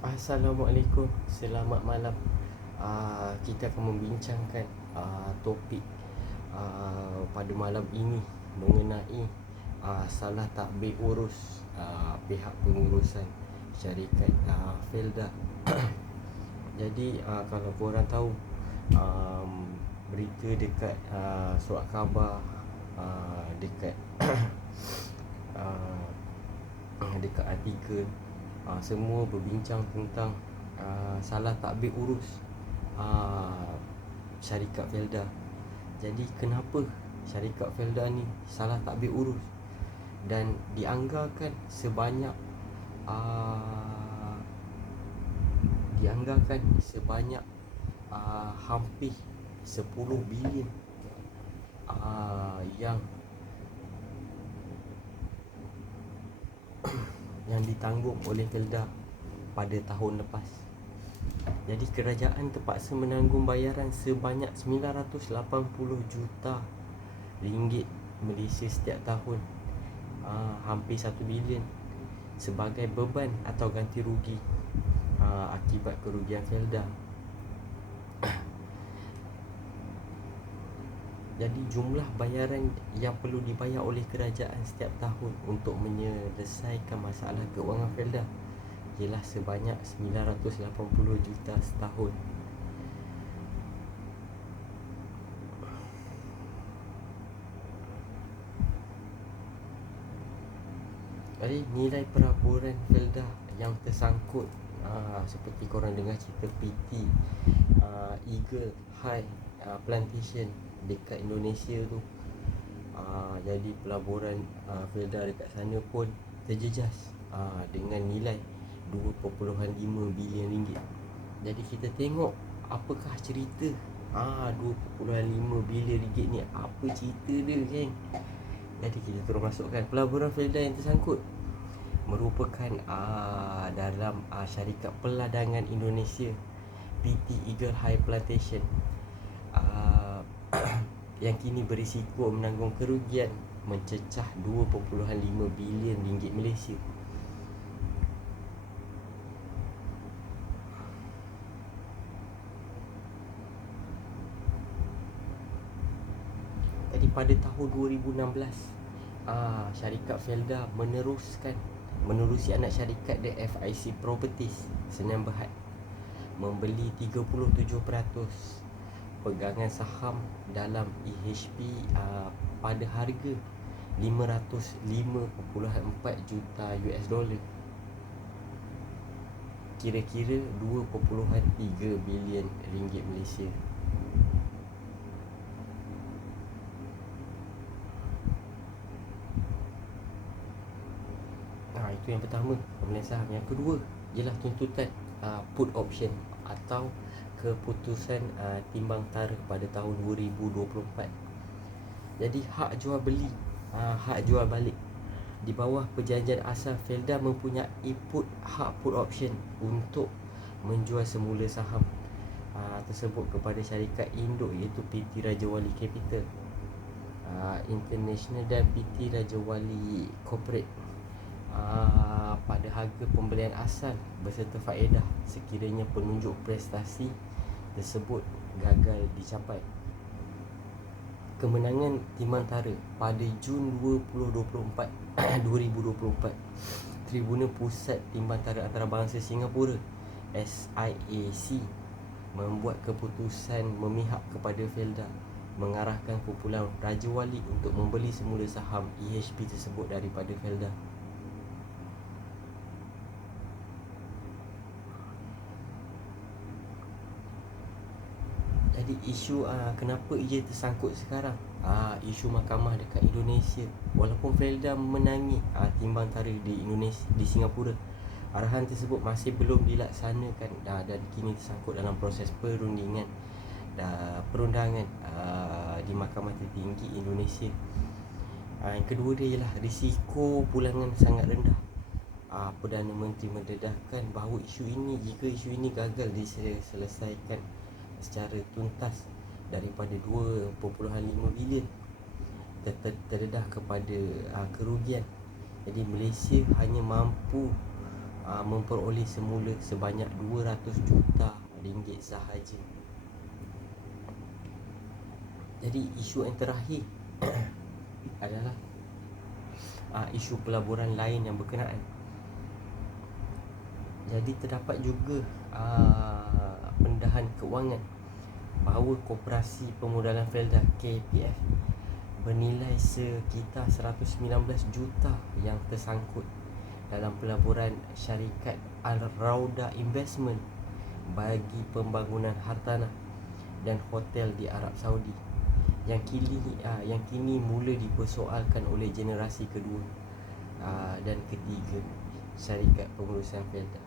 Assalamualaikum, selamat malam. Kita akan membincangkan topik pada malam ini mengenai salah takbir urus pihak pengurusan syarikat Felda. Jadi kalau korang tahu, berita dekat surat khabar, dekat uh, dekat artikel, semua berbincang tentang salah takbir urus syarikat Felda. Jadi kenapa syarikat Felda ni salah takbir urus dan dianggarkan sebanyak uh, hampir 10 bilion yang ditanggung oleh Felda pada tahun lepas. Jadi kerajaan terpaksa menanggung bayaran sebanyak 980 juta ringgit Malaysia setiap tahun, hampir 1 bilion, sebagai beban atau ganti rugi akibat kerugian Felda. Jadi jumlah bayaran yang perlu dibayar oleh kerajaan setiap tahun untuk menyelesaikan masalah keuangan Felda ialah sebanyak 980 juta setahun. Jadi nilai pelaburan Felda yang tersangkut, seperti korang dengar cerita PT Eagle High Plantation dekat Indonesia tu, jadi pelaburan Felda dekat sana pun terjejas dengan nilai 2.5 bilion ringgit. Jadi kita tengok apakah cerita 2.5 bilion ringgit ni, apa cerita dia, geng. Jadi kita terus masukkan pelaburan Felda yang tersangkut merupakan dalam syarikat peladangan Indonesia PT Eagle High Plantation, yang kini berisiko menanggung kerugian mencecah 2.5 bilion ringgit Malaysia. Jadi pada tahun 2016, syarikat Felda menerusi anak syarikat The FIC Properties Sdn Bhd membeli 37% pegangan saham dalam EHP pada harga 505.4 juta US dollar, kira-kira 2.3 bilion ringgit Malaysia. Itu yang pertama, pembelian saham. Yang kedua ialah tuntutan put option atau keputusan timbang tara pada tahun 2024. Jadi hak jual beli, hak jual balik di bawah perjanjian asal, Felda mempunyai hak put option untuk menjual semula saham tersebut kepada syarikat induk iaitu PT Raja Wali Capital International dan PT Raja Wali Corporate pada harga pembelian asal beserta faedah sekiranya penunjuk prestasi tersebut gagal dicapai. Kemenangan timbang tara pada Jun 2024 Tribunal Pusat Timbang Tara Antarabangsa Singapura SIAC membuat keputusan memihak kepada Felda, mengarahkan kumpulan Raja Wali untuk membeli semula saham EHP tersebut daripada Felda. Jadi isu kenapa ia tersangkut sekarang, isu mahkamah dekat Indonesia. Walaupun Felda menangi timbang tara di Indonesia, di Singapura, arahan tersebut masih belum dilaksanakan dan kini tersangkut dalam proses perundangan di Mahkamah Tertinggi Indonesia. Yang kedua dia ialah risiko pulangan sangat rendah. Perdana Menteri mendedahkan bahawa jika isu ini gagal diselesaikan secara tuntas, daripada 2.5 bilion terdedah kepada kerugian. Jadi Malaysia hanya mampu memperoleh semula sebanyak 200 juta ringgit sahaja. Jadi isu yang terakhir adalah isu pelaburan lain yang berkenaan. Jadi terdapat juga pendedahan kewangan bahawa Koperasi Pemodalan Felda KPF bernilai sekitar 119 juta yang tersangkut dalam pelaburan syarikat Al-Rauda Investment bagi pembangunan hartanah dan hotel di Arab Saudi yang kini mula dipersoalkan oleh generasi kedua dan ketiga syarikat pengurusan Felda.